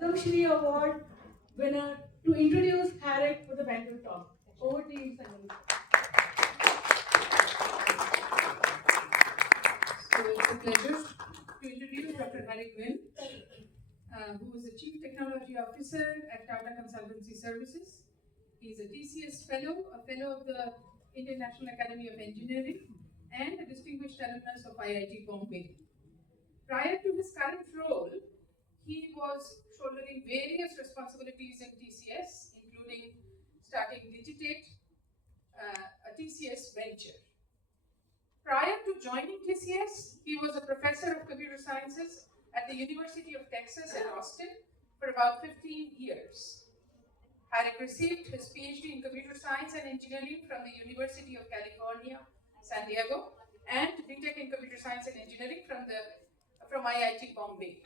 Shri Award winner to introduce Harrick for the banquet talk. Over to you, Sanjay. So it's a pleasure to introduce Dr. Harrick, who is the Chief Technology Officer at Tata Consultancy Services. He is a TCS Fellow, a Fellow of the Indian National Academy of Engineering, and a distinguished alumnus of IIT Bombay. Prior to his current role, he was shouldering various responsibilities in TCS, including starting Digitate, a TCS venture. Prior to joining TCS, he was a professor of computer sciences at the University of Texas at Austin for about 15 years. Harrick received his PhD in computer science and engineering from the University of California, San Diego, and BTech in computer science and engineering from IIT Bombay.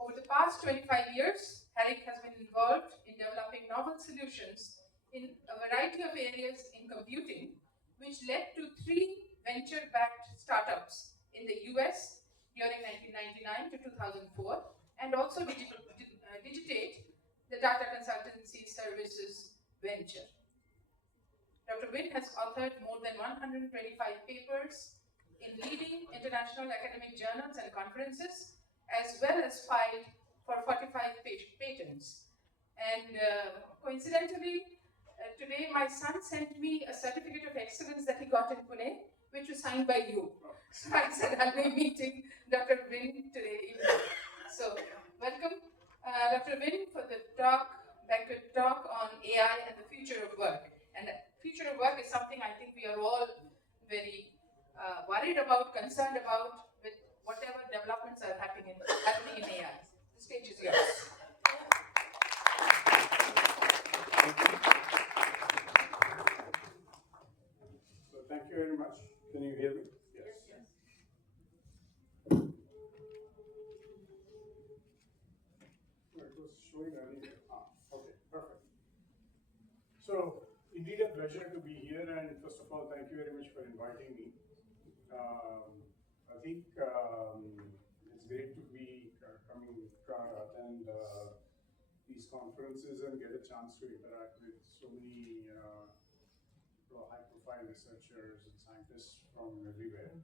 Over the past 25 years, Harrick has been involved in developing novel solutions in a variety of areas in computing, which led to 3 venture-backed startups in the US during 1999 to 2004, and also Digitate, the data consultancy services venture. Dr. Wynn has authored more than 125 papers in leading international academic journals and conferences, as well as filed for 45 patents. And coincidentally, today my son sent me a certificate of excellence that he got in Pune, which was signed by you. So I said I'll be meeting Dr. Wynn today evening. So welcome, Dr. Wynn, for the banquet talk on AI and the future of work. And the future of work is something I think we are all very worried about, concerned about, with whatever developments are happening in AI. The stage is yours. So thank you very much. Can you hear me? Yes. It was showing earlier. Okay, perfect. So indeed a pleasure to be here, and first of all, thank you very much for inviting me. I think it's great to be coming to attend these conferences and get a chance to interact with so many high-profile researchers and scientists from everywhere.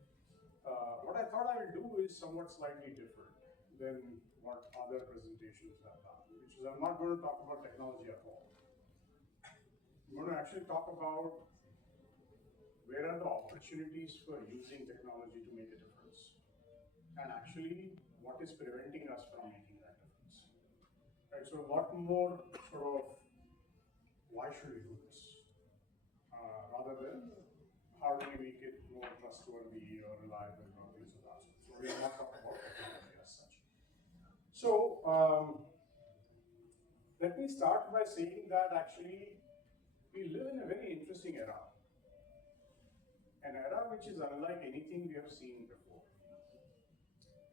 What I thought I would do is somewhat slightly different than what other presentations have done, which is I'm not going to talk about technology at all. I'm going to actually talk about where are the opportunities for using technology to make a difference, and actually what is preventing us from making that difference. Right, so a lot more sort of why should we do this, rather than how do we make it more trustworthy or reliable or things of that sort. So we are not talking about technology as such. So let me start by saying that actually we live in a very interesting era. An era which is unlike anything we have seen before.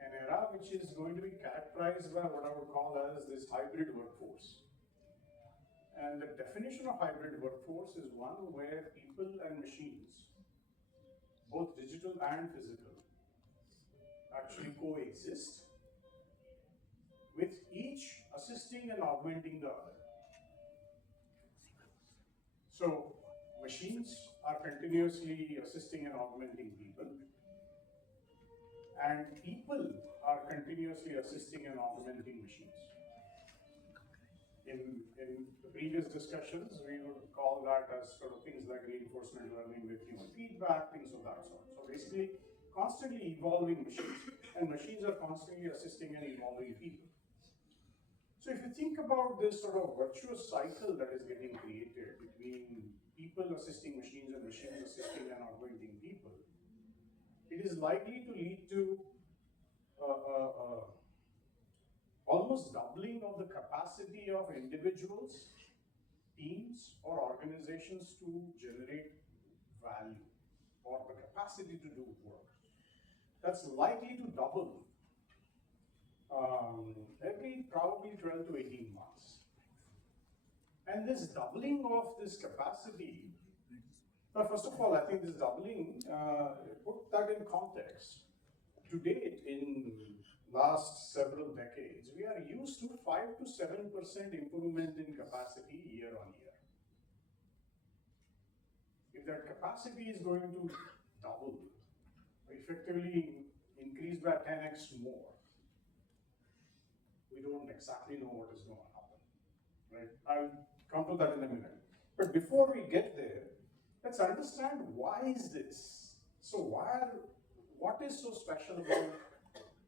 An era which is going to be characterized by what I would call as this hybrid workforce. And the definition of hybrid workforce is one where people and machines, both digital and physical, actually coexist, with each assisting and augmenting the other. So machines are continuously assisting and augmenting people, and people are continuously assisting and augmenting machines. In the previous discussions, we would call that as sort of things like reinforcement learning with human feedback, things of that sort. So basically, constantly evolving machines, and machines are constantly assisting and evolving people. So if you think about this sort of virtuous cycle that is getting created between people assisting machines and machines assisting and augmenting people, it is likely to lead to almost doubling of the capacity of individuals, teams, or organizations to generate value, or the capacity to do work. That's likely to double every probably 12 to 18 months. And this doubling of this capacity, first of all, I think this doubling, put that in context. To date, in last several decades, we are used to 5 to 7% improvement in capacity year on year. If that capacity is going to double, effectively increase by 10x more, we don't exactly know what is going to happen, right? I'll come to that in a minute. But before we get there, let's understand why is this? So what is so special about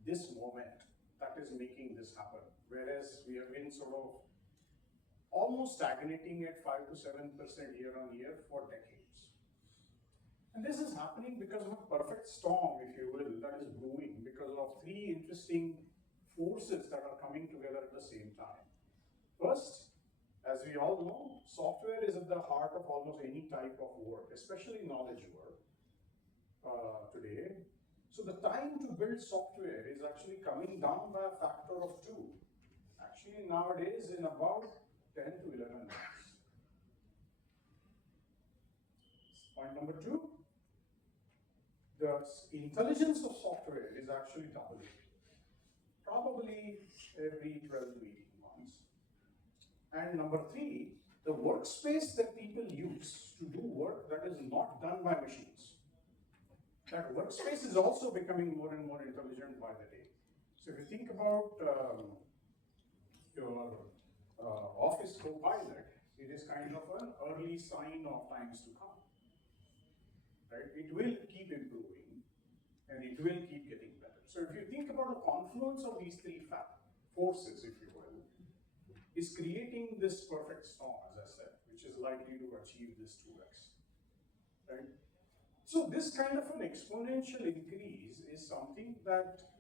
this moment that is making this happen? Whereas we have been sort of almost stagnating at 5 to 7% year on year for decades. And this is happening because of a perfect storm, if you will, that is brewing because of three interesting forces that are coming together at the same time. First, as we all know, software is at the heart of almost any type of work, especially knowledge work today. So the time to build software is actually coming down by a factor of 2. Actually, nowadays, in about 10 to 11 months. Point number 2, the intelligence of software is actually doubling, probably every 12 to 18 months. And number 3, the workspace that people use to do work that is not done by machines. That workspace is also becoming more and more intelligent by the day. So if you think about your Office Copilot, it is kind of an early sign of times to come. Right? It will keep improving and it will keep getting better. So if you think about the confluence of these three forces, if you will, is creating this perfect storm, as I said, which is likely to achieve this 2x. Right? So this kind of an exponential increase is something that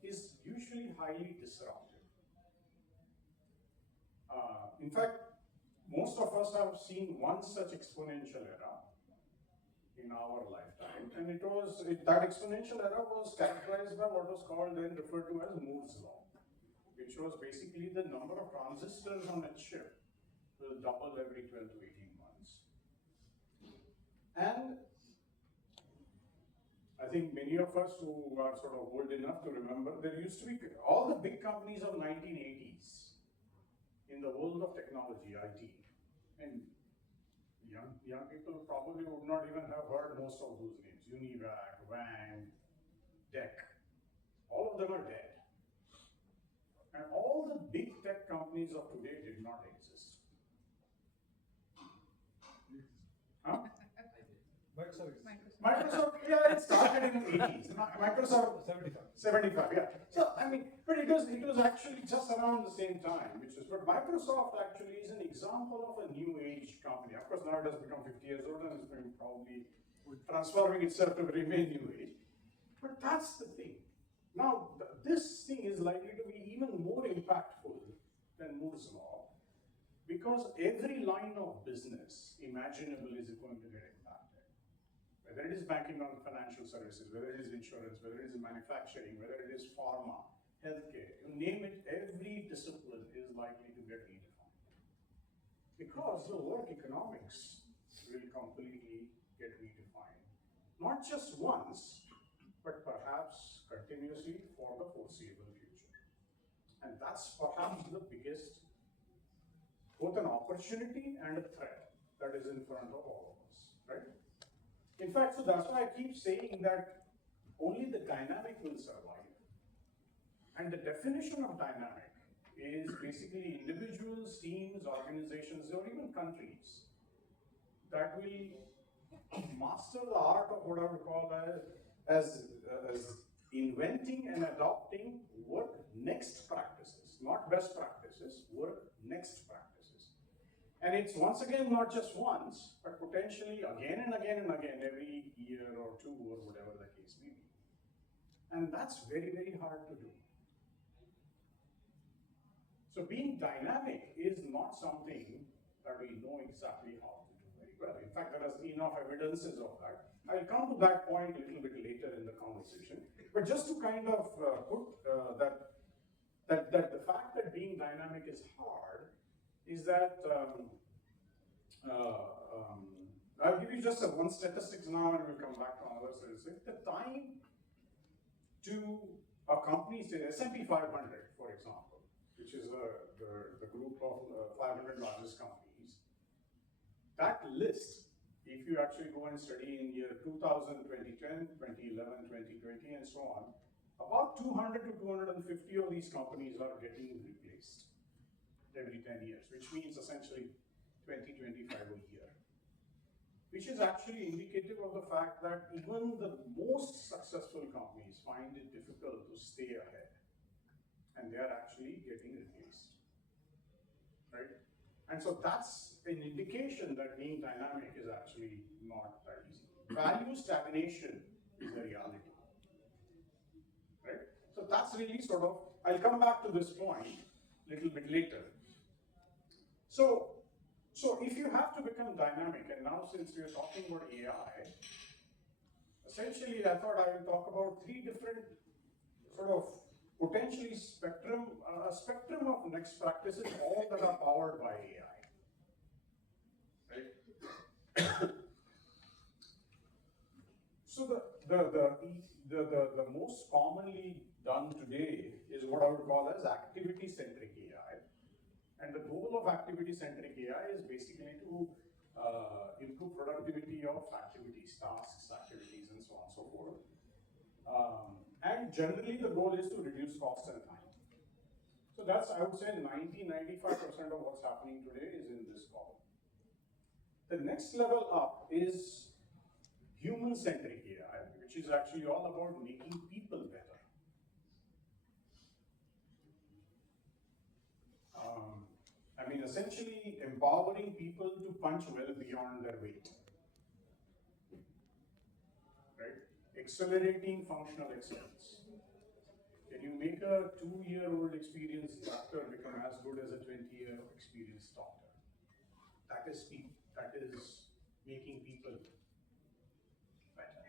is usually highly disruptive. In fact, most of us have seen one such exponential era in our lifetime, and that exponential era was characterized by what was called then referred to as Moore's law, which was basically the number of transistors on a chip will double every 12 to 18 months. And I think many of us who are sort of old enough to remember, there used to be all the big companies of 1980s in the world of technology, IT. And young people probably would not even have heard most of those names. Univac, Wang, DEC. All of them are dead. And all the big tech companies of today did not exist. Huh? Microsoft, yeah, it started in the 80s. Microsoft, 75, yeah. So, I mean, but it was actually just around the same time, but Microsoft actually is an example of a new age company. Of course, now it has become 50 years old and it's been probably transforming itself to remain new age. But that's the thing. Now, this thing is likely to be even more impactful than Moore's law because every line of business imaginable is going to get impacted. Whether it is banking or financial services, whether it is insurance, whether it is manufacturing, whether it is pharma, healthcare, you name it, every discipline is likely to get redefined. Because the work economics will completely get redefined. Not just once, but perhaps continuously for the foreseeable future. And that's perhaps the biggest, both an opportunity and a threat that is in front of all of us, right? In fact, so that's why I keep saying that only the dynamic will survive. And the definition of dynamic is basically individuals, teams, organizations, or even countries that will master the art of what I would call as inventing and adopting work next practices, not best practices, work next practices. And it's once again not just once, but potentially again and again and again every year or two or whatever the case may be. And that's very, very hard to do. So being dynamic is not something that we know exactly how to do very well. In fact, there is enough evidences of that. I'll come to that point a little bit later in the conversation. But just to kind of put that the fact that being dynamic is hard is that I'll give you just one statistics now and we'll come back to another statistics. The time to companies in S&P 500, for example, which is the group of 500 largest companies, that list, if you actually go and study in year 2000, 2010, 2011, 2020, and so on, about 200 to 250 of these companies are getting replaced every 10 years, which means essentially 20, 25 a year. Which is actually indicative of the fact that even the most successful companies find it difficult to stay ahead. And they are actually getting replaced, right? And so that's an indication that being dynamic is actually not that easy. Value stagnation is a reality, right? So that's really sort of, I'll come back to this point a little bit later. So if you have to become dynamic, and now since we're talking about AI, essentially I thought I would talk about three different sort of potentially spectrum of next practices, all that are powered by AI, right? So the most commonly done today is what I would call as activity-centric AI. And the goal of activity-centric AI is basically to improve productivity of activities, tasks, activities, and so on and so forth. And generally, the goal is to reduce cost and time. So that's, I would say, 90-95% of what's happening today is in this column. The next level up is human-centric AI, which is actually all about making people better. I mean, essentially empowering people to punch well beyond their weight, right? Accelerating functional excellence. Can you make a 2-year-old experienced doctor become as good as a 20-year experienced doctor? That is making people better.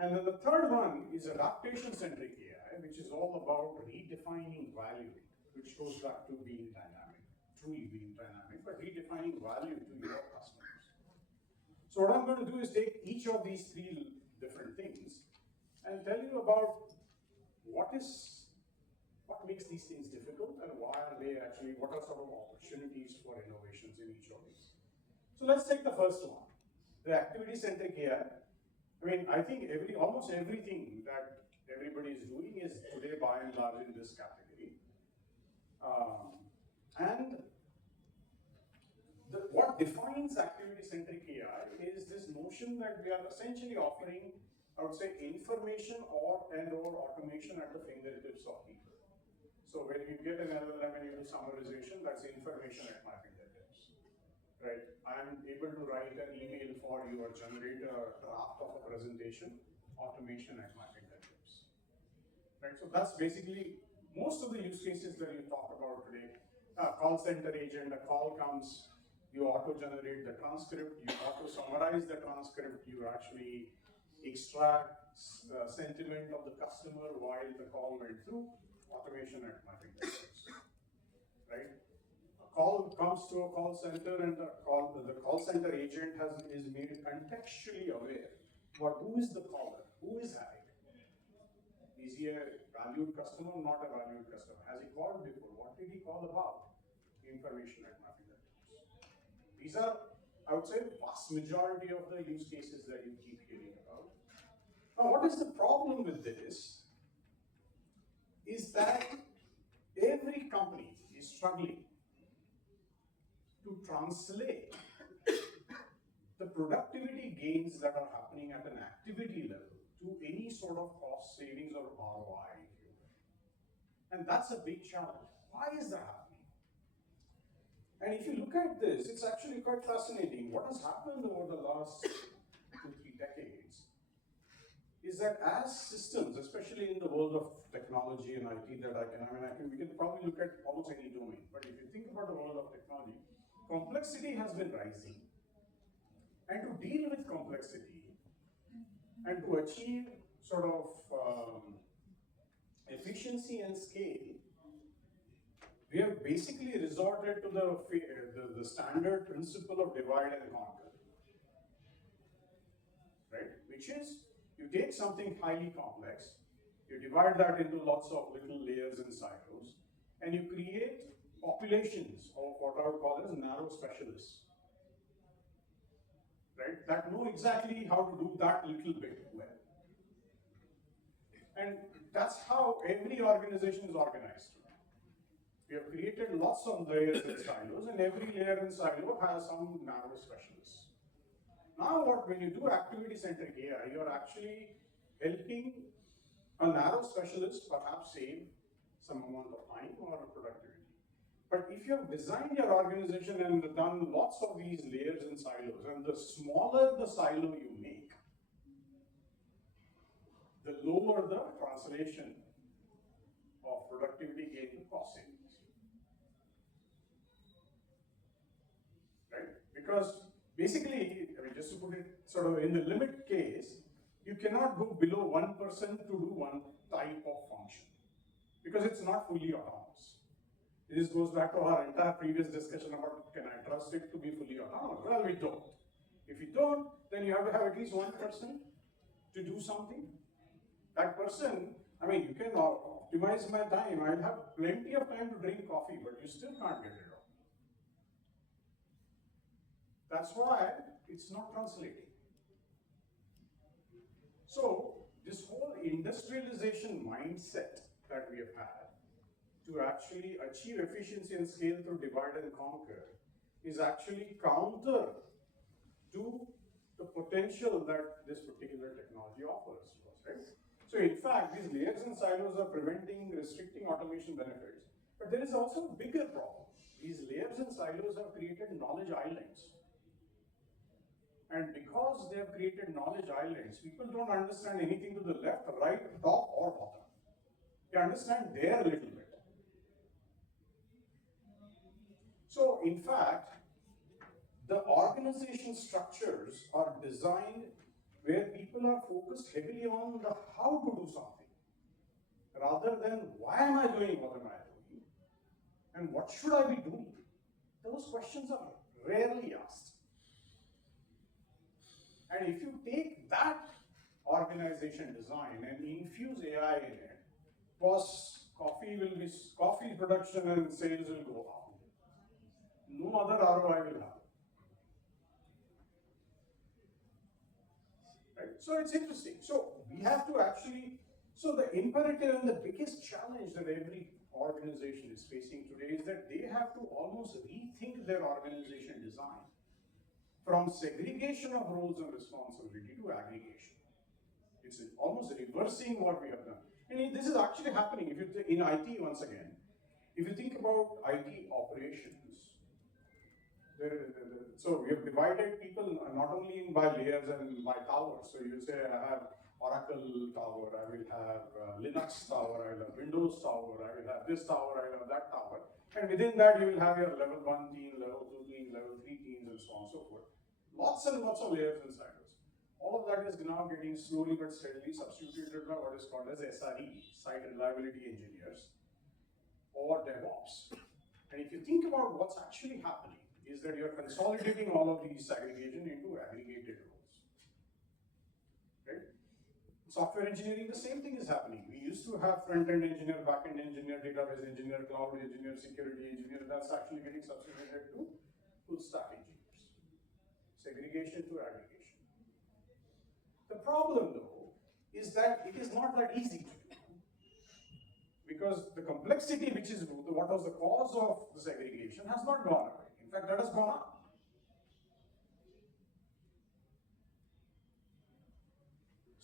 And then the third one is adaptation-centric AI, which is all about redefining value, which goes back to being dynamic, truly being dynamic, but redefining value to your customers. So what I'm going to do is take each of these three different things and tell you about what makes these things difficult and what are sort of opportunities for innovations in each of these. So let's take the first one, the activity-centric AI. I mean, I think almost everything that everybody is doing is today by and large in this category. What defines activity-centric AI is this notion that we are essentially offering, I would say, information or automation at the fingertips of people. So when you get an LLM and you do summarization, that's information at my fingertips, right? I'm able to write an email for you or generate a draft of a presentation, automation at my fingertips, right? So that's basically most of the use cases that you talk about today. Call center agent, a call comes, you auto-generate the transcript, you auto-summarize the transcript, you actually extract sentiment of the customer while the call went through, automation at my fingertips, right? A call comes to a call center and the call center agent is made contextually aware. But who is the caller? Who is Harrick? Is he a valued customer or not a valued customer? Has he called before? What did he call about? Information at my fingertips. These are, I would say, vast majority of the use cases that you keep hearing about. Now, what is the problem with this? Is that every company is struggling to translate the productivity gains that are happening at an activity level to any sort of cost savings or ROI. And that's a big challenge. Why is that happening? And if you look at this, it's actually quite fascinating. What has happened over the last 2-3 decades is that as systems, especially in the world of technology and IT we can probably look at almost any domain, but if you think about the world of technology, complexity has been rising. And to deal with complexity and to achieve sort of efficiency and scale, we have basically resorted to the standard principle of divide and conquer, right? Which is You take something highly complex, you divide that into lots of little layers and silos, and you create populations of what I would call as narrow specialists, right? That know exactly how to do that little bit well. And that's how every organization is organized. We have created lots of layers and silos, and every layer and silo has some narrow specialists. Now, when you do activity-centric AI, you're actually helping a narrow specialist perhaps save some amount of time or productivity. But if you have designed your organization and done lots of these layers and silos, and the smaller the silo you make, the lower the translation of productivity gain to cost savings. Right? Because basically, I mean, just to put it sort of in the limit case, you cannot go below one person to do one type of function because it's not fully autonomous. This goes back to our entire previous discussion about can I trust it to be fully autonomous? Well, we don't. If you don't, then you have to have at least one person to do something. That person, I mean, you can optimize my time. I'll have plenty of time to drink coffee, but you still can't get it all. That's why it's not translating. So, this whole industrialization mindset that we have had to actually achieve efficiency and scale through divide and conquer is actually counter to the potential that this particular technology offers to us, right? So in fact, these layers and silos are restricting automation benefits, but there is also a bigger problem. These layers and silos have created knowledge islands. And because they have created knowledge islands, people don't understand anything to the left, right, top, or bottom. They understand their little bit. So in fact, the organization structures are designed where people are focused heavily on the how to do something, rather than why am I doing what am I doing, and what should I be doing? Those questions are rarely asked. And if you take that organization design and infuse AI in it, coffee production and sales will go up. No other ROI will happen. Right? So it's interesting. So we have to actually, so the imperative and the biggest challenge that every organization is facing today is that they have to almost rethink their organization design from segregation of roles and responsibility to aggregation. It's almost reversing what we have done. And this is actually happening if you in IT once again. If you think about IT operations, so we have divided people not only by layers and by towers. So you say I have Oracle tower, I will have Linux tower, I will have Windows tower, I will have this tower, I will have that tower. And within that you will have your level 1 team, level 2 team, level 3 teams, and so on and so forth. Lots and lots of layers and silos. All of that is now getting slowly but steadily substituted by what is called as SRE, Site Reliability Engineers, or DevOps. And if you think about what's actually happening, is that you're consolidating all of these aggregation into aggregated roles. Right? Software engineering, the same thing is happening. We used to have front-end engineer, back-end engineer, database engineer, cloud engineer, security engineer. That's actually getting substituted to full-stack engineers. Segregation to aggregation. The problem, though, is that it is not that easy to do. Because the complexity, which is what was the cause of the segregation, has not gone away. In fact, that has gone up.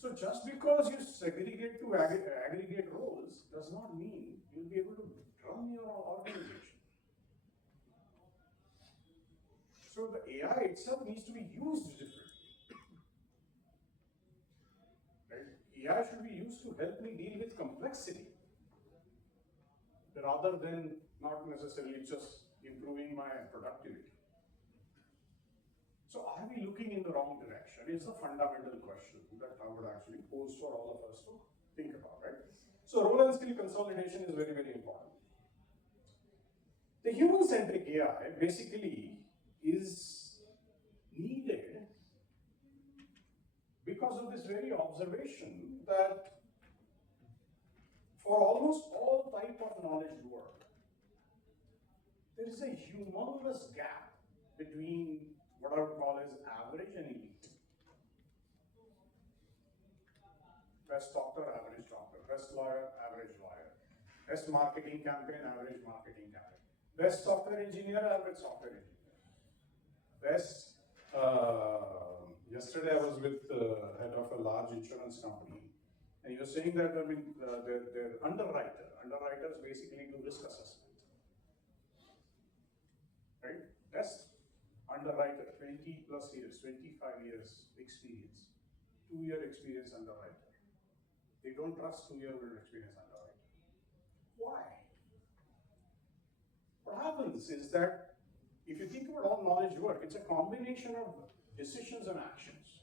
So just because you segregate to aggregate roles does not mean you'll be able to run your organization. So the AI itself needs to be used differently. Right? AI should be used to help me deal with complexity, rather than not necessarily just improving my productivity. So are we looking in the wrong direction? Is the fundamental question that I would actually pose for all of us to think about, right? So role and skill consolidation is very, very important. The human-centric AI basically is needed because of this very observation that for almost all type of knowledge work, there is a humongous gap between what I would call as average and elite. Best doctor, average doctor. Best lawyer, average lawyer. Best marketing campaign, average marketing campaign. Best software engineer, average software engineer. Best, yesterday I was with the head of a large insurance company, and he was saying that, their underwriters basically do risk assessment. Right? Best underwriter, 20 plus years, 25 years experience, 2-year experience underwriter. They don't trust 2-year experience underwriter. Why? What happens is that if you think about all knowledge work, it's a combination of decisions and actions.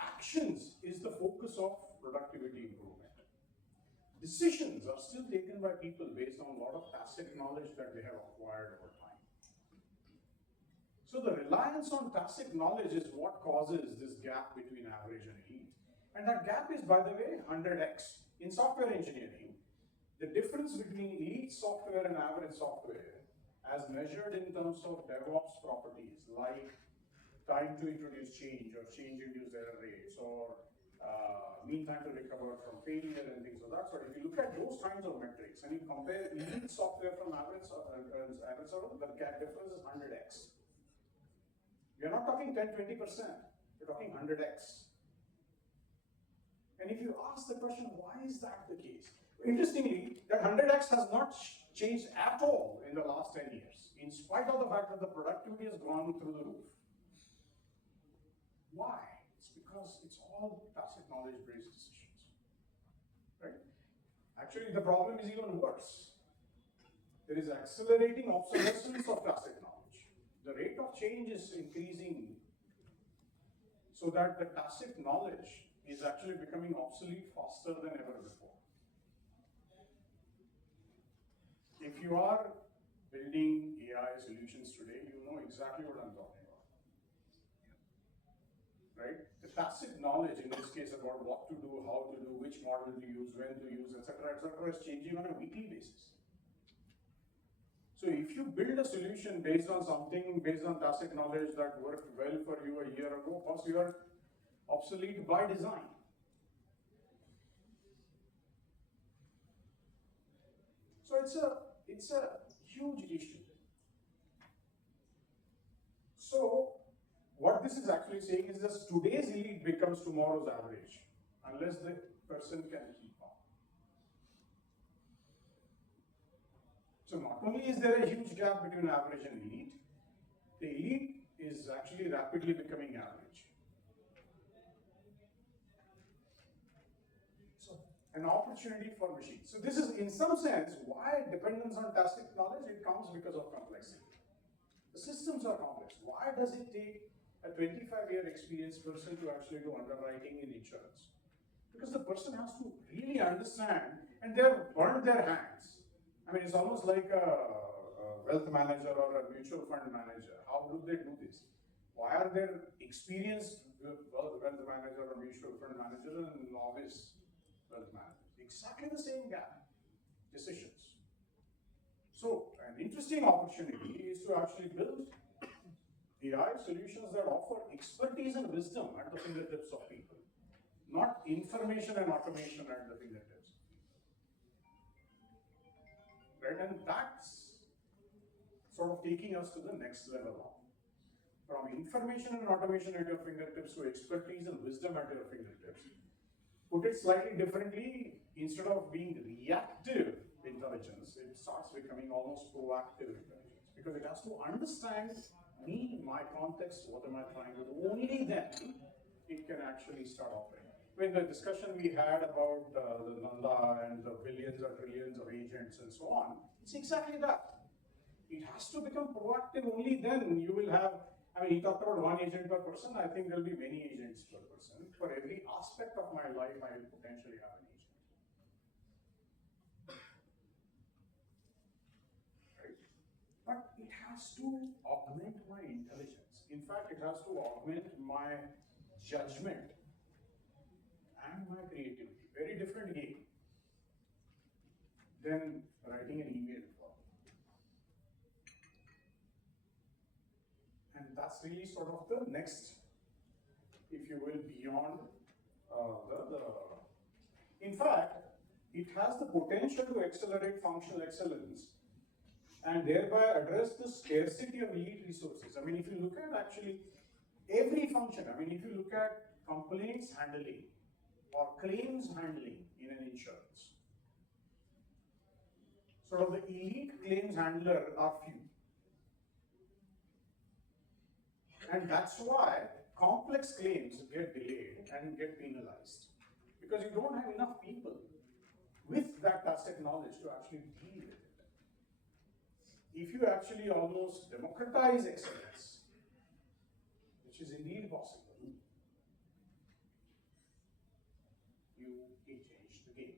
Actions is the focus of productivity improvement. Decisions are still taken by people based on a lot of tacit knowledge that they have acquired over time. So the reliance on tacit knowledge is what causes this gap between average and elite. And that gap is, by the way, 100x. In software engineering, the difference between elite software and average software, as measured in terms of DevOps properties, like time to introduce change or change-induced error rates, or mean time to recover from failure and things of that sort. If you look at those kinds of metrics and you compare elite software from average software, the gap difference is 100x. We are not talking 10-20%, we're talking 100x. And if you ask the question, why is that the case? Interestingly, that 100x has not changed at all in the last 10 years, in spite of the fact that the productivity has gone through the roof. Why? It's because it's all tacit knowledge-based decisions, right? Actually, the problem is even worse. There is accelerating obsolescence of tacit knowledge. The rate of change is increasing so that the tacit knowledge is actually becoming obsolete faster than ever before. If you are building AI solutions today, you know exactly what I'm talking about. Right? The tacit knowledge in this case about what to do, how to do, which model to use, when to use, etc., is changing on a weekly basis. So if you build a solution based on something, based on tacit knowledge that worked well for you a year ago, first you are obsolete by design. So it's a huge issue. So what this is actually saying is that today's elite becomes tomorrow's average, unless the person can keep up. So not only is there a huge gap between average and elite, the elite is actually rapidly becoming average. So an opportunity for machines. So this is, in some sense, why dependence on tacit knowledge, it comes because of complexity. The systems are complex. Why does it take a 25-year experienced person to actually do underwriting in insurance? Because the person has to really understand, and they have burned their hands. I mean, it's almost like a wealth manager or a mutual fund manager. How do they do this? Why are there experienced wealth manager or mutual fund manager and novice wealth manager? Exactly the same gap. Decisions. So, an interesting opportunity is to actually build AI solutions that offer expertise and wisdom at the fingertips of people, not information and automation at the fingertips. Right? And that's sort of taking us to the next level on. From information and automation at your fingertips to expertise and wisdom at your fingertips. Put it slightly differently, instead of being reactive intelligence, it starts becoming almost proactive intelligence. Because it has to understand me, my context, what am I trying to do. Only then it can actually start operating. When the discussion we had about the Nanda and the billions or trillions of agents and so on, it's exactly that. It has to become proactive, only then you will have, I mean, he talked about one agent per person, I think there'll be many agents per person. For every aspect of my life, I will potentially have an agent. Right? But it has to augment my intelligence. In fact, it has to augment my judgment and my creativity. Very different game than writing an email for. And that's really sort of the next, if you will, beyond in fact, it has the potential to accelerate functional excellence and thereby address the scarcity of elite resources. I mean, if you look at actually every function, I mean, if you look at complaints handling or claims handling in an insurance, sort of the elite claims handler are few. And that's why complex claims get delayed and get penalized. Because you don't have enough people with that tacit knowledge to actually deal with it. If you actually almost democratize excellence, which is indeed possible, you change the game.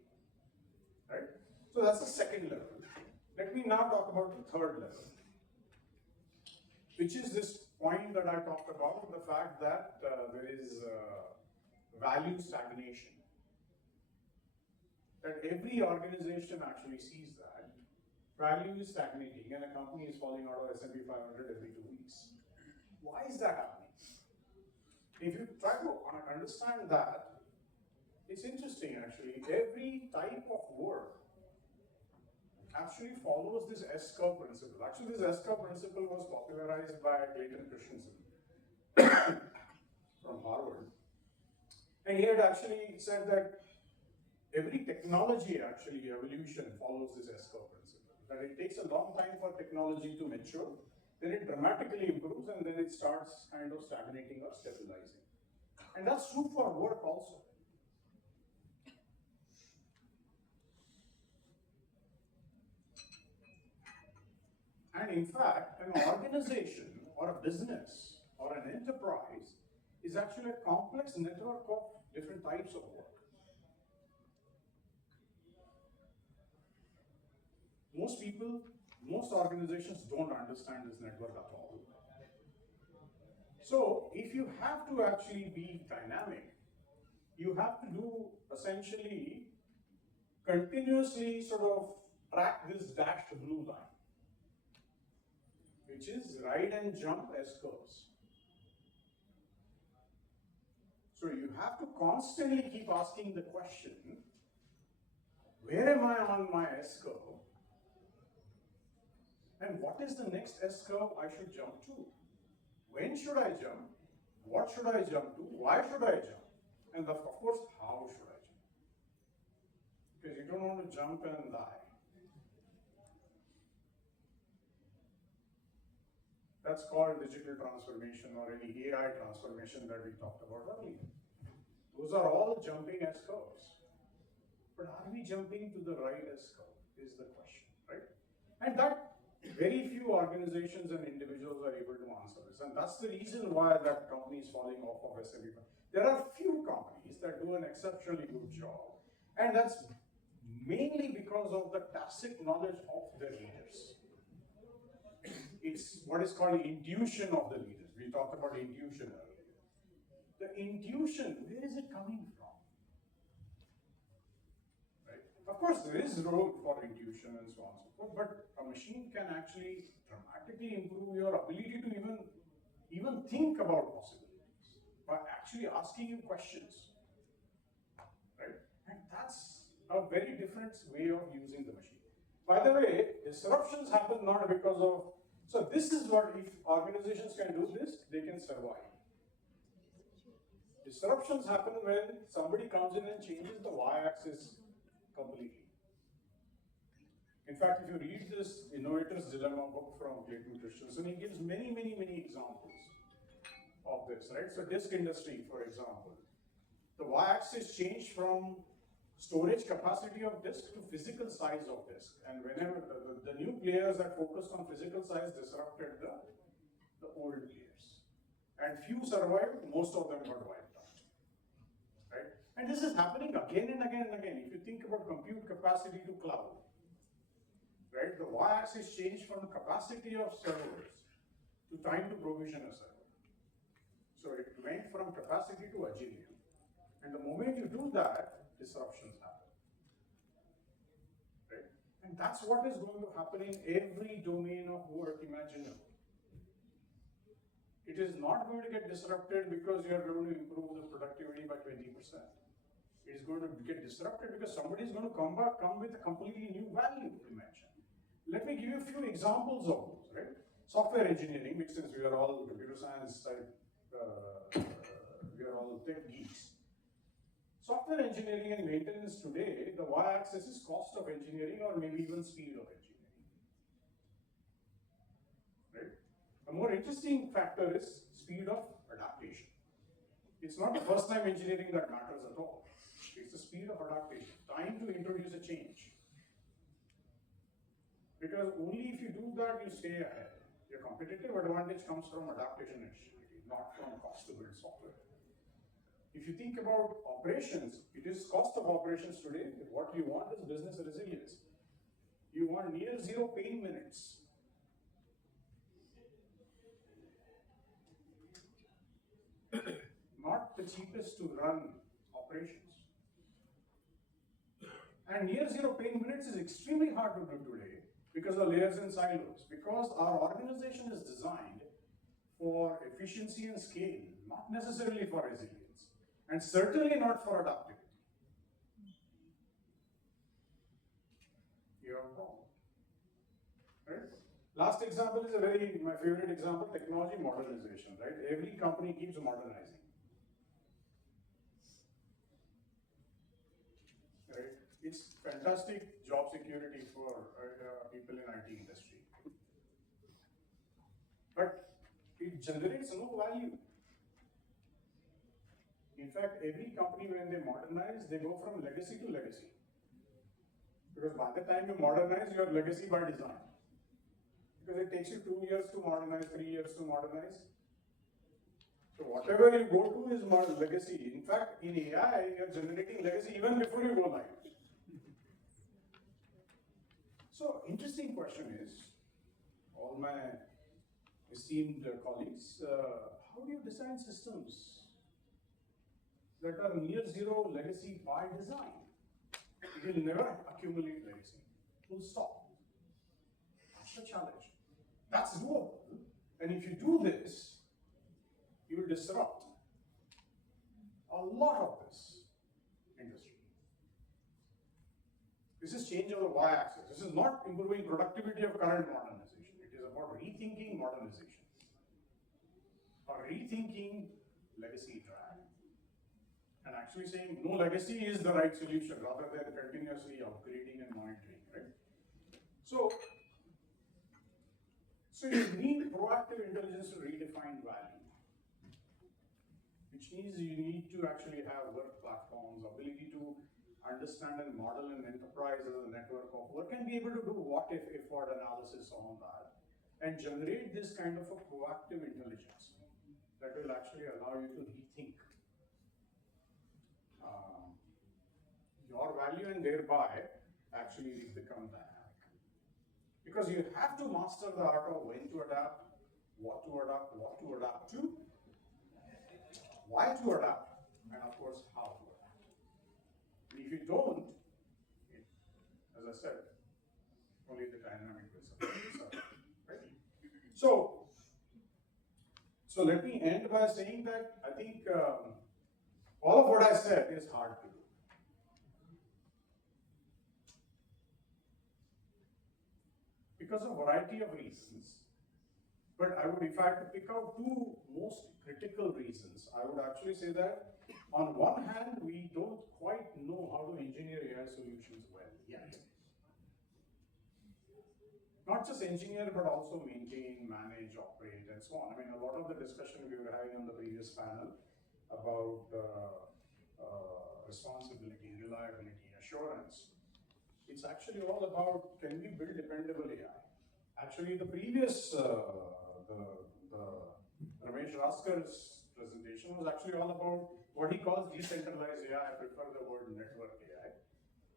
Right? So that's the second level. Let me now talk about the third level, which is this point that I talked about, the fact that there is value stagnation. That every organization actually sees that value is stagnating and a company is falling out of S&P 500 every 2 weeks. Why is that happening? If you try to understand that, it's interesting actually. Every type of work actually follows this S-curve principle. Actually, this S-curve principle was popularized by Clayton Christensen from Harvard. And he had actually said that every technology actually evolution follows this S-curve principle. That it takes a long time for technology to mature, then it dramatically improves, and then it starts kind of stagnating or stabilizing. And that's true for work also. And in fact, an organization or a business or an enterprise is actually a complex network of different types of work. Most people, most organizations don't understand this network at all. So if you have to actually be dynamic, you have to do essentially continuously sort of track this dashed blue line, which is ride and jump S-curves. So you have to constantly keep asking the question, where am I on my S-curve? And what is the next S-curve I should jump to? When should I jump? What should I jump to? Why should I jump? And of course, how should I jump? Because you don't want to jump and die. That's called digital transformation or any AI transformation that we talked about earlier. Those are all jumping S-curves. But are we jumping to the right S-curve is the question, right? And that very few organizations and individuals are able to answer this. And that's the reason why that company is falling off of S&P. There are few companies that do an exceptionally good job. And that's mainly because of the tacit knowledge of the leaders. It's what is called intuition of the leaders. We talked about intuition earlier. The intuition, where is it coming from? Right? Of course, there is room for intuition and so on and so forth, but a machine can actually dramatically improve your ability to even think about possibilities by actually asking you questions. Right? And that's a very different way of using the machine. By the way, disruptions happen not because of, so this is what, if organizations can do this, they can survive. Disruptions happen when somebody comes in and changes the y-axis completely. In fact, if you read this Innovator's Dilemma book from Clayton Christensen, he gives many examples of this, right? So disk industry, for example. The y-axis changed from storage capacity of disk to physical size of disk. And whenever the new players that focused on physical size disrupted the old players. And few survived, most of them got wiped out. Right? And this is happening again and again and again. If you think about compute capacity to cloud, right? The y-axis changed from capacity of servers to time to provision a server. So it went from capacity to agility. And the moment you do that, disruptions happen. Right? And that's what is going to happen in every domain of work imaginable. It is not going to get disrupted because you are going to improve the productivity by 20%. It is going to get disrupted because somebody is going to come with a completely new value dimension. Let me give you a few examples of those, right? Software engineering, which since we are all computer science type, we are all tech geeks. Software engineering and maintenance today, the y-axis is cost of engineering or maybe even speed of engineering. Right? A more interesting factor is speed of adaptation. It's not the first time engineering that matters at all. It's the speed of adaptation, time to introduce a change. Because only if you do that, you stay ahead. Your competitive advantage comes from adaptation and agility, not from cost to build software. If you think about operations, it is cost of operations today. What you want is business resilience. You want near zero pain minutes. Not the cheapest to run operations. And near zero pain minutes is extremely hard to do today because of layers and silos. Because our organization is designed for efficiency and scale, not necessarily for resilience, and certainly not for adaptivity. You have a problem. Right? Last example is my favorite example, technology modernization, right? Every company keeps modernizing. Right? It's fantastic job security for people in IT industry. But it generates no value. In fact, every company when they modernize, they go from legacy to legacy. Because by the time you modernize, you are legacy by design. Because it takes you 2 years to modernize, 3 years to modernize. So whatever you go to is legacy. In fact, in AI, you are generating legacy even before you go live. So interesting question is, all my esteemed colleagues, how do you design systems that are near zero legacy by design? It will never accumulate legacy. Full stop. That's the challenge. That's doable. And if you do this, you will disrupt a lot of this industry. This is change of the y-axis. This is not improving productivity of current modernization. It is about rethinking modernization. Or rethinking legacy drag. And actually saying no legacy is the right solution rather than continuously upgrading and monitoring, right? So you need proactive intelligence to redefine value, which means you need to actually have work platforms, ability to understand and model an enterprise as a network of work, and be able to do what if what analysis on that, and generate this kind of a proactive intelligence that will actually allow you to rethink your value and thereby actually become dynamic. Because you have to master the art of when to adapt, what to adapt to, why to adapt, and of course, how to adapt. And if you don't, as I said, only the dynamic will survive. Right? So let me end by saying that I think all of what I said is hard to do. Because of a variety of reasons. But if I had to pick out two most critical reasons, I would actually say that on one hand, we don't quite know how to engineer AI solutions well yet. Not just engineer, but also maintain, manage, operate, and so on. I mean, a lot of the discussion we were having on the previous panel about responsibility, reliability, assurance. It's actually all about, can we build dependable AI? Actually, the previous, the Ramesh Raskar's presentation was actually all about what he calls decentralized AI. I prefer the word network AI.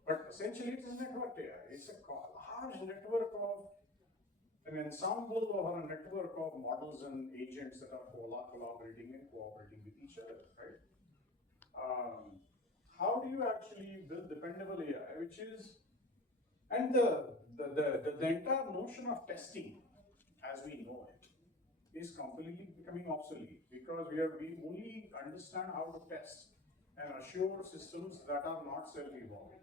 But essentially, it is network AI. It's a large network of an ensemble or a network of models and agents that are collaborating and cooperating with each other, right? How do you actually build dependable AI, which is, and the entire notion of testing as we know it is completely becoming obsolete because we only understand how to test and assure systems that are not self-evolving.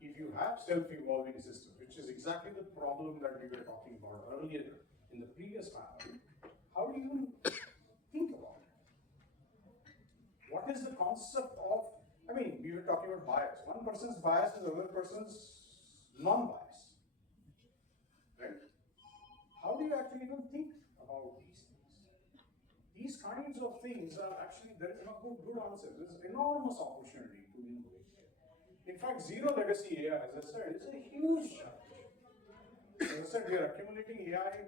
If you have self-evolving systems, which is exactly the problem that we were talking about earlier in the previous panel, how do you think about it? What is the concept of, I mean, we were talking about bias. One person's bias is another person's non-bias, right? How do you actually even think about these things? These kinds of things are actually, there is no good answer. There is enormous opportunity to innovate. In fact, zero legacy AI, as I said, is a huge challenge. As I said, we are accumulating AI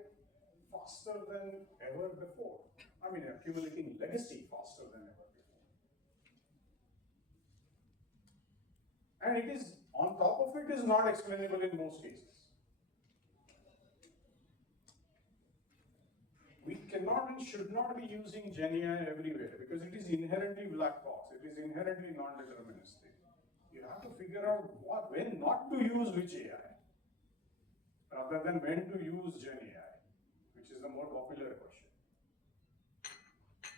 faster than ever before. I mean, accumulating legacy faster than ever before. And it is, on top of it, is not explainable in most cases. We cannot and should not be using GenAI everywhere because it is inherently black box. It is inherently non-deterministic. You have to figure out when not to use which AI, rather than when to use GenAI, which is the more popular question.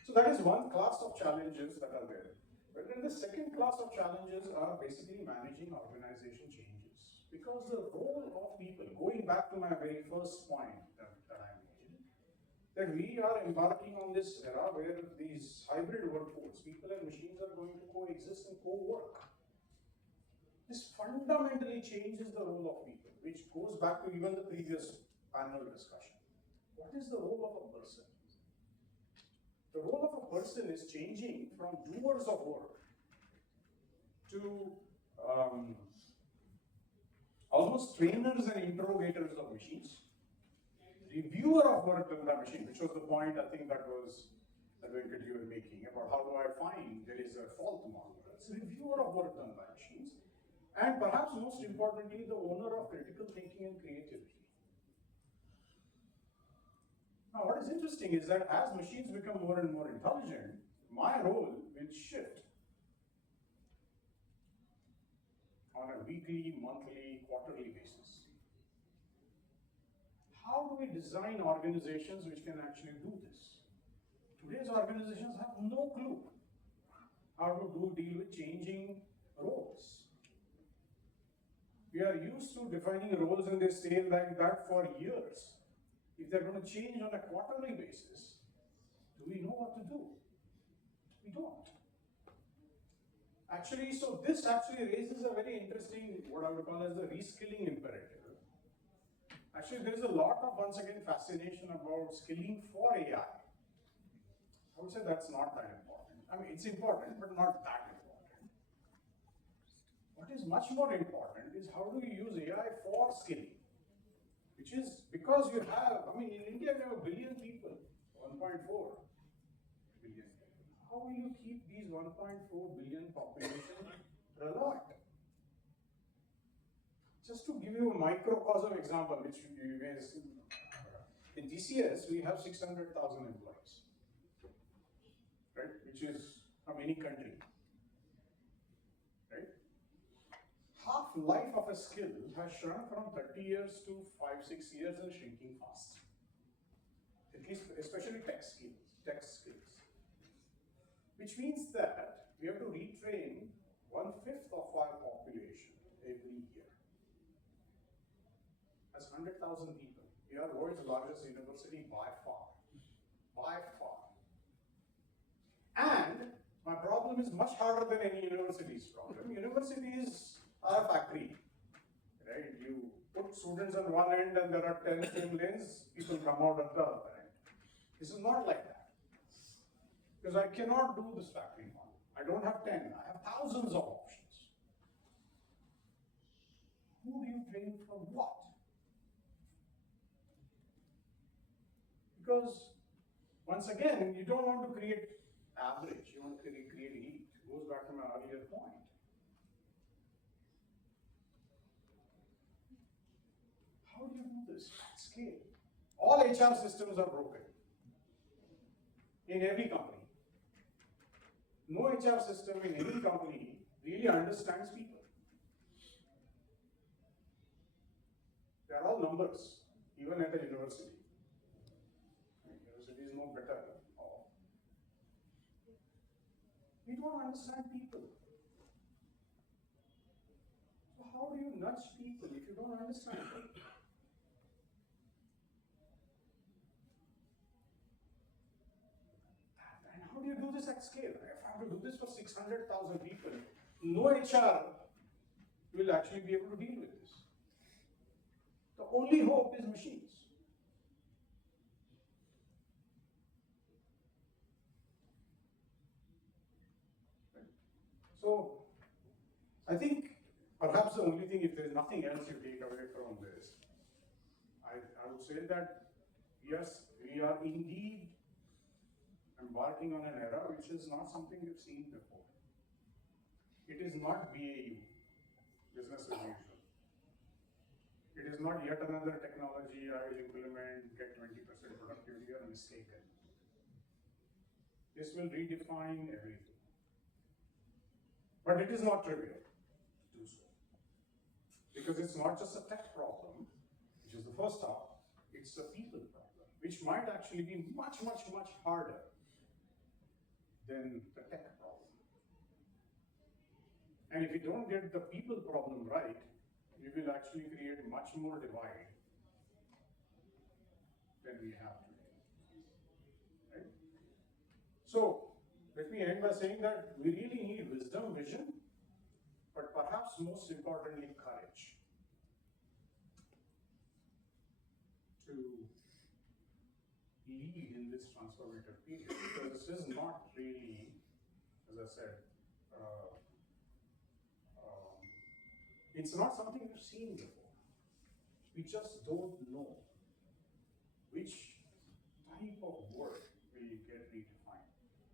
So that is one class of challenges that are there. But then the second class of challenges are basically managing organization changes. Because the role of people, going back to my very first point that I made, that we are embarking on this era where these hybrid workforce, people and machines are going to coexist and co-work. This fundamentally changes the role of people, which goes back to even the previous panel discussion. What is the role of a person? The role of a person is changing from doers of work to almost trainers and interrogators of machines, reviewer of work done by machine, which was the point I think that Banquet you were making about how do I find there is a fault model. It's a reviewer of work done by machines. And perhaps most importantly, the owner of critical thinking and creativity. Now, what is interesting is that as machines become more and more intelligent, my role will shift on a weekly, monthly, quarterly basis. How do we design organizations which can actually do this? Today's organizations have no clue how to deal with changing roles. We are used to defining roles and they stay like that for years. If they're going to change on a quarterly basis, do we know what to do? We don't. Actually, so this actually raises a very interesting, what I would call as the reskilling imperative. Actually, there is a lot of, once again, fascination about skilling for AI. I would say that's not that important. I mean, it's important, but not that important. What is much more important is how do you use AI for skilling? Which is because you have, I mean, in India we have 1 billion people, 1.4 billion people. How will you keep these 1.4 billion population relevant? Just to give you a microcosm example, which you guys, in TCS we have 600,000 employees, right? Which is from any country, right? Half-life of a skill has shrunk from 30 years to 5-6 years and shrinking fast. At least, especially tech skills. Which means that we have to retrain 1/5 of our population every year. That's 100,000 people. We are world's largest university by far. By far. And my problem is much harder than any university's problem. Universities are a factory, right? You put students on one end and there are 10 swim lanes, people come out at the other end. This is not like that. Because I cannot do this factory model. I don't have 10, I have thousands of options. Who do you train for what? Because, once again, you don't want to create average, you want to create elite. It goes back to my earlier point. How do you do this at scale? All HR systems are broken in every company. No HR system in any company really understands people. They are all numbers, even at a university. University is no better. We don't understand people. So how do you nudge people if you don't understand them? And how do you do this at scale? If I have to do this for 600,000 people, no HR will actually be able to deal with this. The only hope is machines. So, I think perhaps the only thing, if there's nothing else you take away from this, I would say that yes, we are indeed embarking on an era which is not something we've seen before. It is not BAU, business as usual. It is not yet another technology I will implement, get 20% productivity. You are mistaken. This will redefine everything. But it is not trivial to do so. Because it's not just a tech problem, which is the first stop, it's a people problem, which might actually be much, much, much harder than the tech problem. And if we don't get the people problem right, we will actually create much more divide than we have today. Right? So, let me end by saying that we really need wisdom, vision, but perhaps most importantly, courage to lead in this transformative period. Because this is not really, as I said, it's not something we've seen before. We just don't know which type of work will get redefined.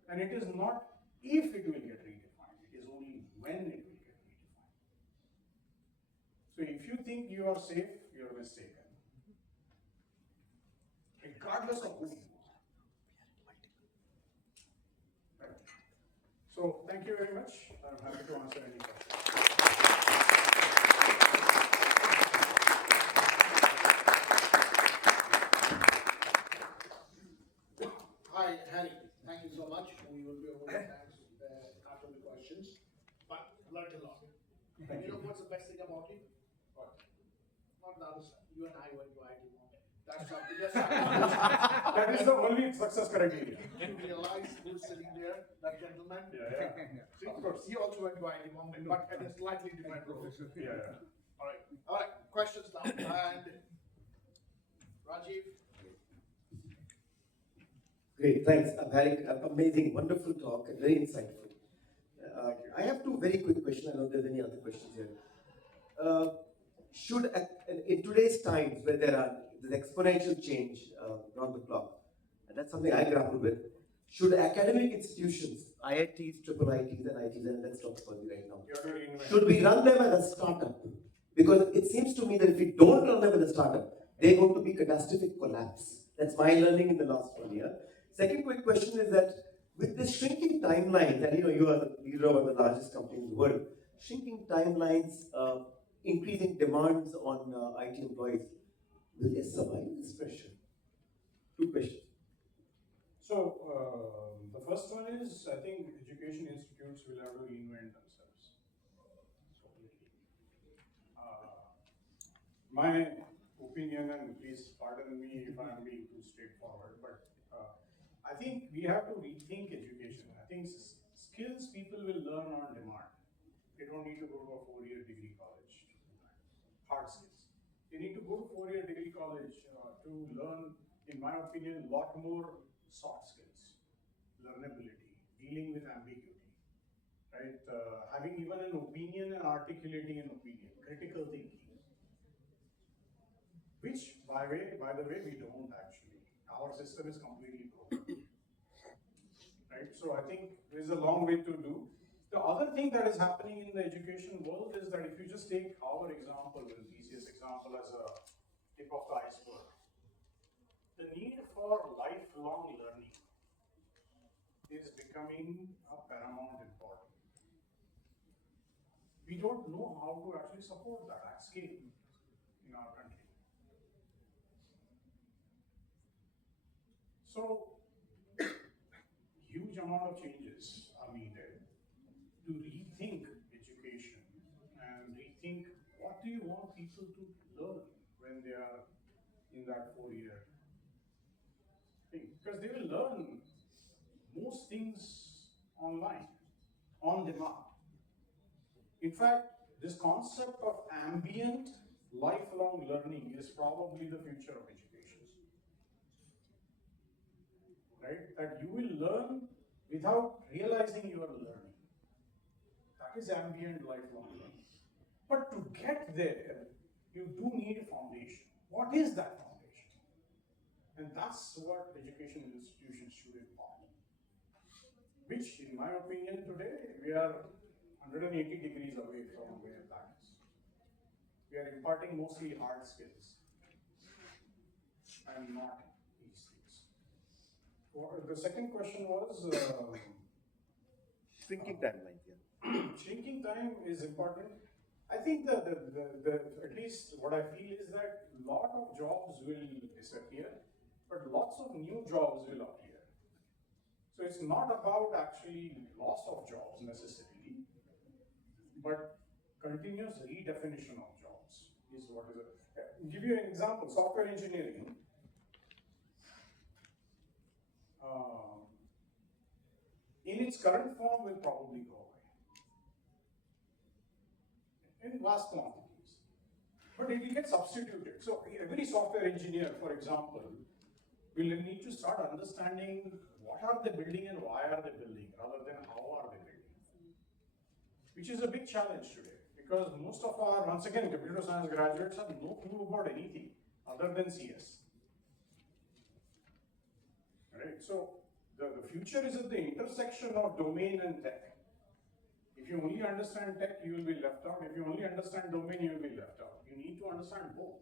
And it is not if it will get redefined, it is only when it will get redefined. So if you think you are safe, you are mistaken. Regardless of who you are. Right. So thank you very much. I'm happy to answer any questions. Hi, Harry. Thank you so much. We will be over the thanks after the questions. But learned a lot. And you know what's the best thing about it? What? Not the other side. You and I went to IT Bombay. That's something. That is the only success criteria. You realize who's sitting there, that gentleman? Yeah. See, of course, he also went to IT Bombay, but at a slightly different role. Yeah. All right. Questions now. And Rajiv. Great, thanks. Harrick, amazing, wonderful talk, and very insightful. I have two very quick questions. I don't know if there's any other questions here. In today's times where there's exponential change around the clock, and that's something I grapple with, should academic institutions, IITs, triple ITs, and ITs, and let's talk about it right now, should we run them as a startup? Because it seems to me that if we don't run them as a startup, they're going to be catastrophic collapse. That's my learning in the last 1 year. Second quick question is that with the shrinking timelines, and you are the leader of one of the largest companies in the world, shrinking timelines, increasing demands on IT employees, will they survive this pressure? Two questions. So, the first one is, I think education institutes will have to reinvent themselves completely. My opinion, and please pardon me if I'm being too straightforward, but I think we have to rethink education. I think skills people will learn on demand. They don't need to go to a 4-year degree college. Hard skills. They need to go to 4-year degree college to learn, in my opinion, a lot more soft skills, learnability, dealing with ambiguity, right? Having even an opinion and articulating an opinion, critical thinking, which, by the way, we don't actually. Our system is completely broken. Right? So I think there's a long way to do. The other thing that is happening in the education world is that if you just take our example, the TCS example, as a tip of the iceberg, the need for lifelong learning is becoming a paramount important. We don't know how to actually support that at scale in our country. So, huge amount of changes are needed to rethink education and rethink what do you want people to learn when they are in that 4-year thing. Because they will learn most things online, on demand. In fact, this concept of ambient lifelong learning is probably the future of education. Right? That you will learn without realizing you are learning. That is ambient lifelong learning. But to get there, you do need a foundation. What is that foundation? And that's what education institutions should impart. Which, in my opinion, today, we are 180 degrees away from where that is. We are imparting mostly hard skills and not these things. The second question was Shrinking timeline, yeah. shrinking time is important. I think at least what I feel is that a lot of jobs will disappear, but lots of new jobs will appear. So it's not about actually loss of jobs necessarily, but continuous redefinition of jobs is what is it. I'll give you an example, software engineering. In its current form will probably go away in vast quantities. But it will get substituted. So every software engineer, for example, will need to start understanding what are they building and why are they building, rather than how are they building. Which is a big challenge today, because most of our, once again, computer science graduates have no clue about anything other than CS. Right? So the future is at the intersection of domain and tech. If you only understand tech, you will be left out. If you only understand domain, you will be left out. You need to understand both.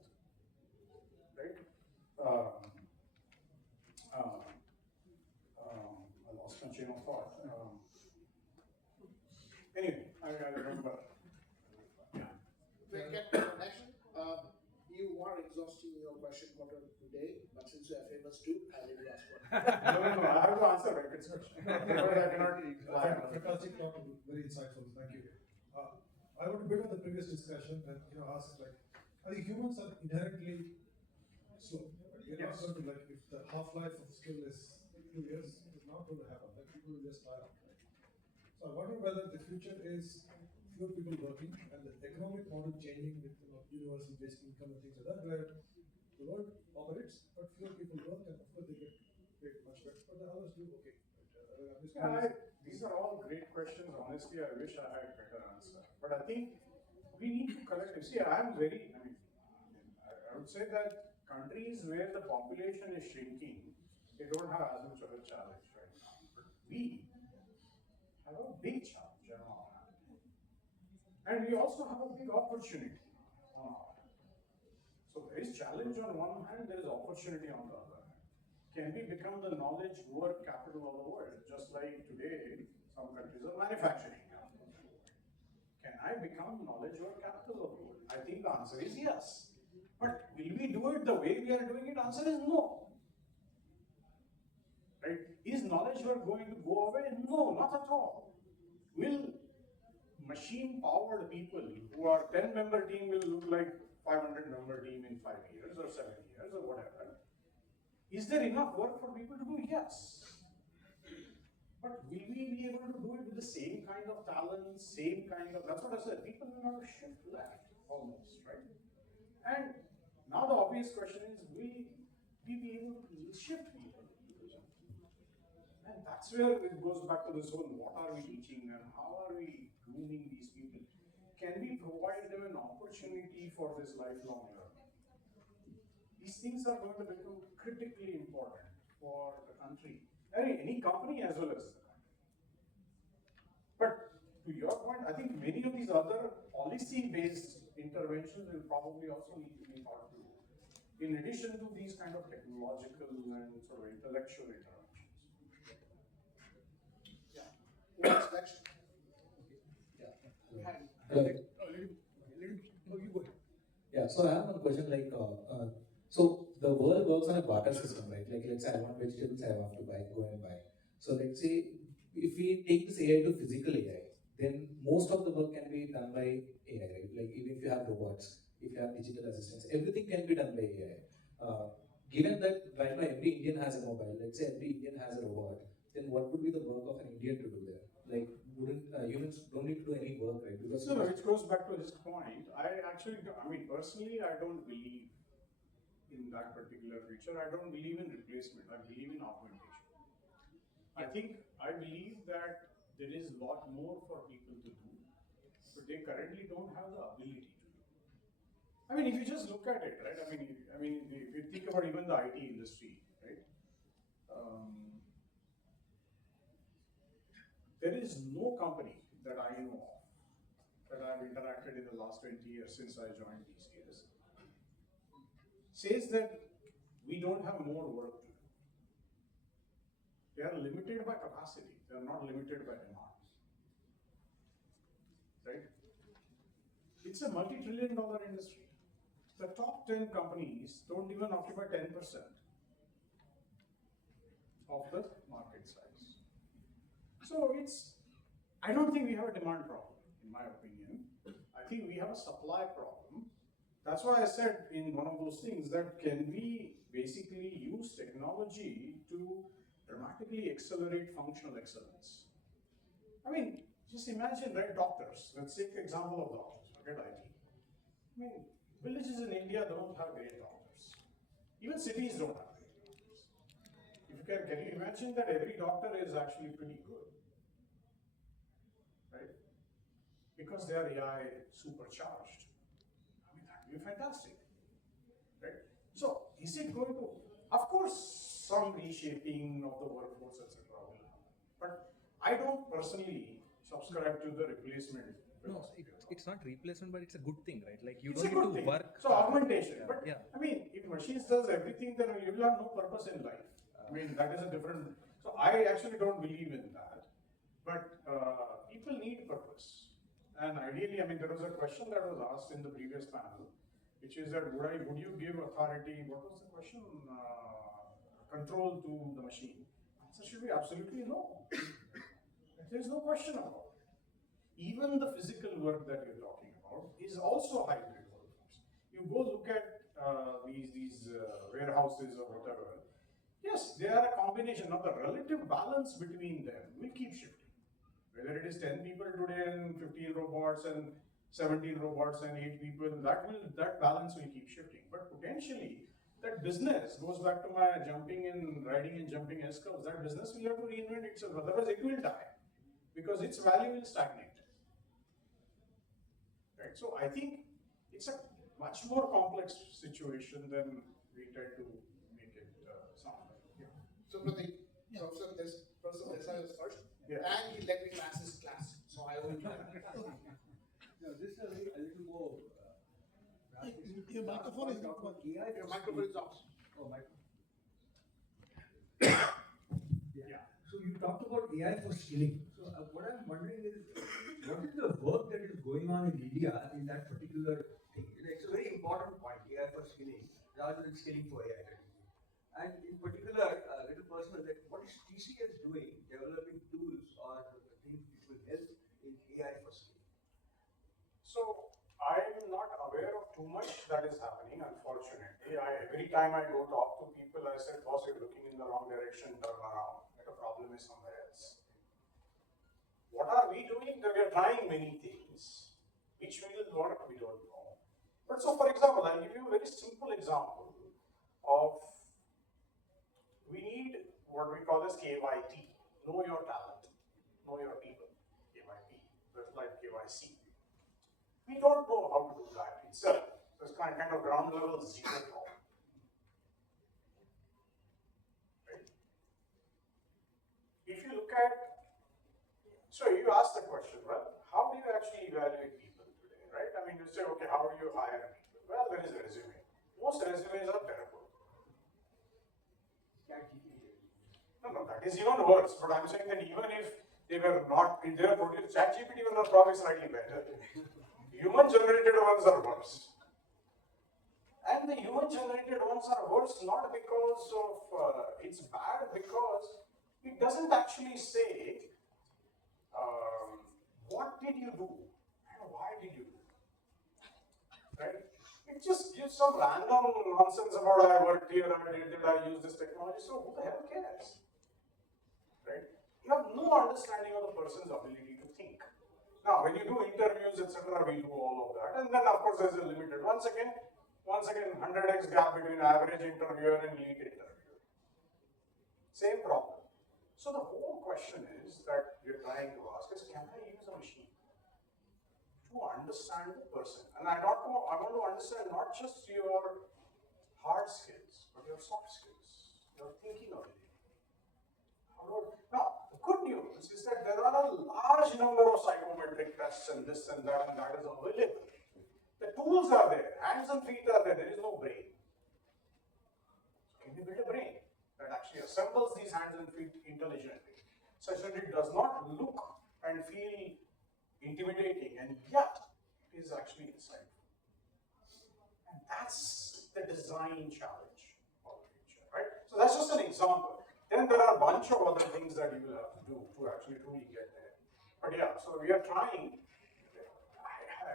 Right? I lost my chain of thought. Anyway, I remember. Yeah. Next, you are exhausting your question quarter today, but since you are famous too, I will ask one. No, I have to answer Venkat's question. Otherwise, I cannot. Fantastic talk, very insightful. Thank you. I want to build on the previous discussion and ask like, I think humans are inherently slow. You're not going to like if the half-life of skill is 2 years, it is not going to happen. Like people will just tire out. Right? So I wonder whether the future is fewer people working and the economic model changing with universal basic income and things like that, where the world operates, but fewer people work, and of course they get paid much better, but the others do okay. These are all great questions. Honestly, I wish I had a better answer. But I think we need to collect. See, I would say that countries where the population is shrinking, they don't have as much of a challenge right now. But we have a big challenge on our hand. And we also have a big opportunity on our hand. So there is challenge on one hand, there is opportunity on the other hand. Can we become the knowledge work capital of the world? Just like today, some countries are manufacturing capital of the world. Can I become knowledge work capital of the world? I think the answer is yes. But will we do it the way we are doing it? Answer is no. Right? Is knowledge work going to go away? No, not at all. Will machine-powered people who are 10-member team will look like 500-member team in 5 years or 7 years or whatever? Is there enough work for people to do? Yes. But will we be able to do it with the same kind of talent, same kind of, that's what I said, people will not shift left almost, right? And now the obvious question is, will we be able to shift people? And that's where it goes back to this whole, what are we teaching and how are we grooming these people? Can we provide them an opportunity for this lifelong learning? These things are going to become critically important for the country, any company as well as the country. But to your point, I think many of these other policy-based interventions will probably also need to be thought through. in addition to these kind of technological and sort of intellectual interactions. Yeah. What's next? Hello. Harry. No, you go ahead. Yeah, so I have one question so the world works on a barter system, right? Like let's say I want vegetables, I have to go and buy. So let's say if we take this AI to physical AI, then most of the work can be done by AI, right? Like even if you have robots, if you have digital assistants, everything can be done by AI. Given that right now every Indian has a mobile, let's say every Indian has a robot, then what would be the work of an Indian to do there? Like wouldn't humans don't need to do any work, right? Because So it goes back to this point. Personally, I don't believe in that particular feature. I don't believe in replacement. I believe in augmentation. I believe that there is a lot more for people to do, but they currently don't have the ability to do. I mean, if you just look at it, right? If you think about even the IT industry, right? There is no company that I know of that I've interacted in the last 20 years since I joined TCS says that we don't have more work to do. They are limited by capacity. They are not limited by demand. Right? It's a multi-trillion-dollar industry. The top 10 companies don't even occupy 10% of the market size. So I don't think we have a demand problem, in my opinion. I think we have a supply problem. That's why I said in one of those things that can we basically use technology to dramatically accelerate functional excellence. I mean, just imagine, right, doctors. Let's take the example of doctors, forget IT. I mean, villages in India don't have great doctors. Even cities don't have great doctors. Can you imagine that every doctor is actually pretty good, right? Because they are AI supercharged. I mean, that would be fantastic, right? So, is it going to? Of course, some reshaping of the workforce, etc., will happen. But I don't personally subscribe to the replacement. No, it's not replacement, but it's a good thing, right? Like you It's don't a need good to thing. work. So augmentation, but Yeah. I mean, if machines does everything, then you will have no purpose in life. I mean, that is a different. So I actually don't believe in that. But people need purpose, and ideally, I mean, there was a question that was asked in the previous panel, which is that would you give authority? What was the question? Control to the machine. Answer should be absolutely no. There is no question about it. Even the physical work that you're talking about is also hybrid workforce. You go look at these warehouses or whatever. Yes, they are a combination of the relative balance between them will keep shifting. Whether it is 10 people today and 15 robots and 17 robots and 8 people, that balance will keep shifting. But potentially, that business goes back to my riding and jumping S curves. That business will have to reinvent itself, otherwise it will die because its value will stagnate. Right. So I think it's a much more complex situation than we try to make it sound like. Yeah. So Pratik, so this person is first, and he let me class his class. So I owe you that. No, this is a little more. Your microphone is not working. Your microphone is off. Oh, yeah. So you talked about AI for skilling. So what I'm wondering is, what is the work that is going on in India in that particular thing? It's a very important point, AI for skilling, rather than skilling for AI. And in particular, little personal, that what is TCS doing, developing tools or things which will help in AI for skilling? So I'm not aware of too much that is happening, unfortunately. Every time I go talk to people, I said, boss, you're looking in the wrong direction, turn around. The problem is somewhere else. What are we doing? We are trying many things. Which will work, we don't know. But so, for example, I'll give you a very simple example of we need what we call as KYT, know your talent, know your people, KYP, just like KYC. We don't know how to do that itself. So it's kind of ground level zero problem. Right? If you look at, so you ask the question, well, how do you actually evaluate people today, right? I mean, you say, okay, how do you hire people? Well, there is a resume. Most resumes are It's even worse, but I'm saying that even if they were not, if they were produced, ChatGPT was probably slightly better. Human generated ones are worse. And the human generated ones are worse not because of, it's bad because it doesn't actually say, what did you do and why did you do it? Right? It just gives some random nonsense about I worked here, did I use this technology, so who the hell cares? Right? You have no understanding of the person's ability to think. Now, when you do interviews, etc., we do all of that, and then of course there's a limited. Once again, 100x gap between average interviewer and lead interviewer. Same problem. So the whole question is that we're trying to ask is, can I use a machine to understand the person? And I want to understand not just your hard skills, but your soft skills, your thinking ability. Now, the good news is that there are a large number of psychometric tests and this and that is available. The tools are there, hands and feet are there is no brain. Can you build a brain that actually assembles these hands and feet intelligently, such that it does not look and feel intimidating and yet is actually insightful? And that's the design challenge of the future, right? So that's just an example. Then there are a bunch of other things that you will have to do to actually truly get there. But yeah, so we are trying.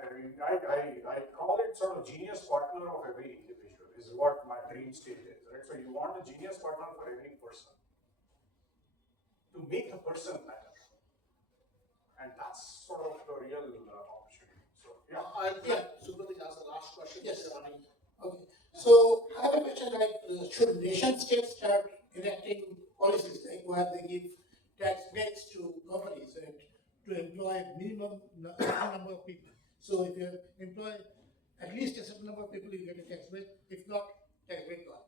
I call it sort of genius partner of every individual is what my dream state is, right? So you want a genius partner for every person to make the person better, and that's sort of the real opportunity. So yeah, Subrata asked the last question. Yes. Running. Okay. So I have a question like, should nation states start enacting policies like where they give tax breaks to companies and to employ minimum number of people? So if you employ at least a certain number of people, you get a tax break. If not, tax break gone.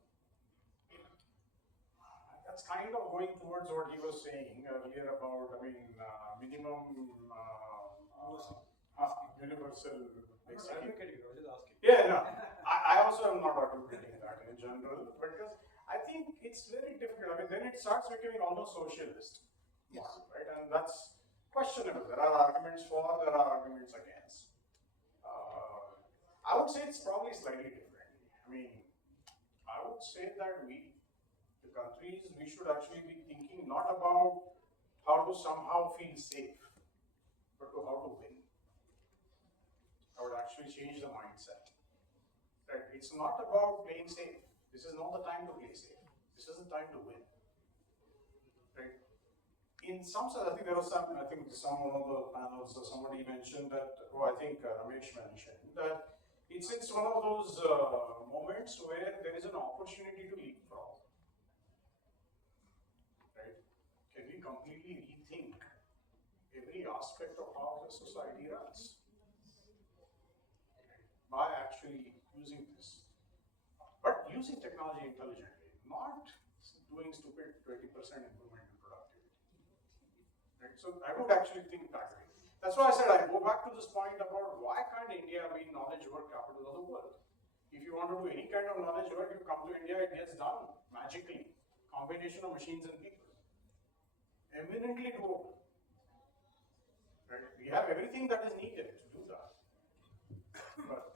that's kind of going towards what he was saying earlier about, minimum universal basic. Yeah, no, I also am not advocating that in general, because I think it's very difficult. Then it starts becoming almost socialist, Yes. right? And that's questionable. There are arguments for, there are arguments against. I would say it's probably slightly different. I would say that the countries, we should actually be thinking not about how to somehow feel safe, but to how to win. I would actually change the mindset. Right? It's not about playing safe. This is not the time to play safe. This is the time to win. Right? In some sense, I think one of the panels, somebody mentioned that, I think Ramesh mentioned that it's one of those moments where there is an opportunity to leapfrog. Right? Can we completely rethink every aspect of how the society runs by actually using this? But using technology intelligently, not doing stupid 20% improvement in productivity. Right? So I would actually think that way. That's why I said I go back to this point about why can't India be knowledge work capital of the world? If you want to do any kind of knowledge work, you come to India, it gets done magically. Combination of machines and people. Eminently doable. Right? We have everything that is needed to do that. But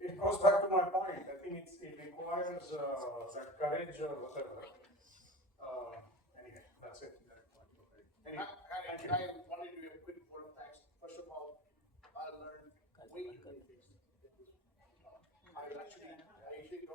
it goes back to my point. I think it requires that courage or whatever. Anyway, that's it. Anyway, thank you. I wanted to give a quick word of thanks. First of all, I learned way too many things. I actually don't